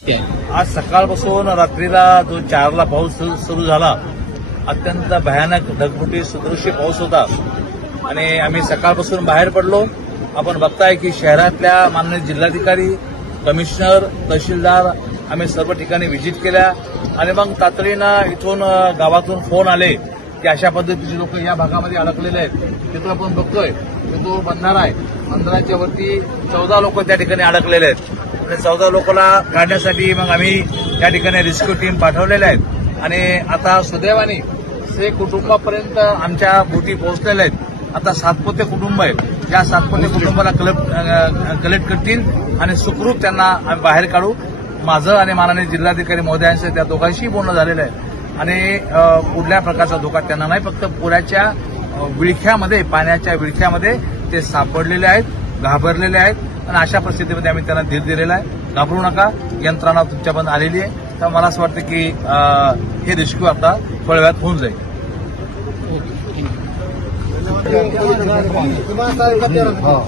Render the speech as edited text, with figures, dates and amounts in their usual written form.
आज सकाळपासून रात्रीला जो 4ला पाऊस सुरू झाला, अत्यंत भयानक ढगफुटी सदृश्य पाऊस होता आणि आम्ही सकाळपासून बाहेर पडलो. आपण बघताय की शहरातल्या माननीय जिल्हाधिकारी, कमिशनर, तहसीलदार आम्ही सर्व ठिकाणी व्हिजिट केल्या आणि मग तातडीनं इथून गावातून फोन आले की अशा पद्धतीचे लोक या भागामध्ये अडकलेले आहेत. तिथं आपण बघतोय की तो बंधारा आहे, बंधाराच्या वरती 14 लोक त्या ठिकाणी अडकलेले आहेत आणि 14 लोकांना काढण्यासाठी मग आम्ही त्या ठिकाणी रेस्क्यू टीम पाठवलेल्या आहेत आणि आता सुदैवाने 6 कुटुंबापर्यंत आमच्या बोटी पोहोचलेल्या आहेत. आता सातपुते कुटुंब आहेत, या सातपुते कुटुंबाला कलेक्ट करतील आणि सुखरूप त्यांना आम्ही बाहेर काढू. माझं आणि माननीय जिल्हाधिकारी महोदयांचं त्या दोघांशीही बोलणं झालेलं आहे आणि कुठल्या प्रकारचा धोका त्यांना नाही. फक्त पुराच्या विळख्यामध्ये, पाण्याच्या विळख्यामध्ये ते सापडलेले आहेत, घाबरलेले आहेत आणि अशा परिस्थितीमध्ये आम्ही त्यांना धीर दिलेला आहे. घाबरू नका, यंत्रणा तुमच्यापर्यंत आलेली आहे. तर मला असं वाटतं की हे रेस्क्यू आता थोड्या वेळात होऊन जाईल. हो.